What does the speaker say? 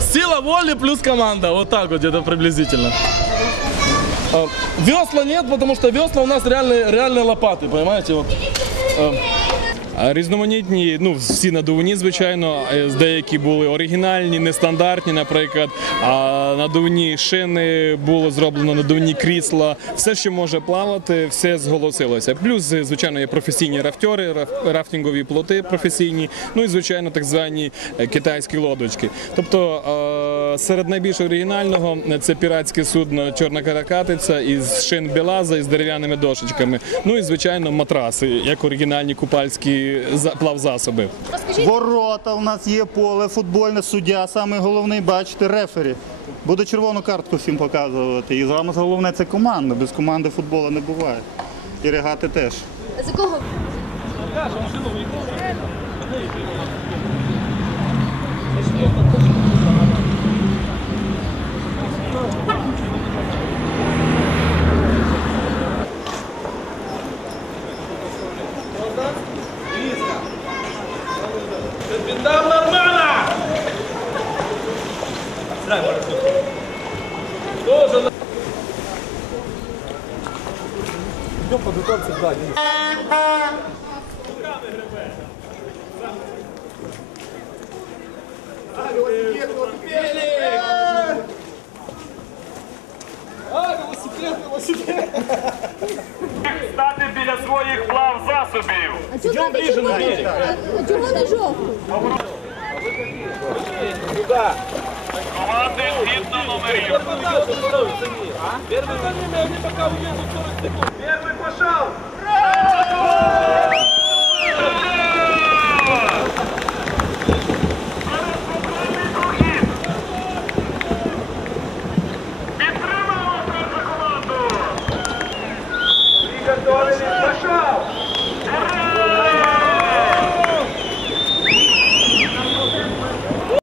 Сила воли плюс команда. Вот так вот где-то приблизительно. А, Весла нет, потому что весла у нас реальные, реальные лопаты, понимаете? Вот. Різноманітні, ну всі надувні, звичайно, е, деякі були оригінальні, нестандартні, наприклад. А надувні шини було зроблено надувні крісла. Все, що може плавати, все зголосилося. Плюс, е, звичайно, є професійні рафтери, раф- рафтингові плоти професійні. Ну і звичайно, так звані е, китайські лодочки. Тобто серед найбільш оригінального це піратське судно Чорна каракатиця із шин Білаза із дерев'яними дошечками. Ну і звичайно, матраси, як оригінальні купальські плавзасоби. Ворота у нас є поле, футбольне суддя, саме головний, бачите, рефері. Буде червону картку всім показувати. І саме головне це команда. Без команди футболу не буває. І регати теж. За кого? Стати біля своїх плав засобів. А чого не червоний? А чого не жовтий? Команди згідно номерів. Перший пошел! Підтримаємо нашу команду!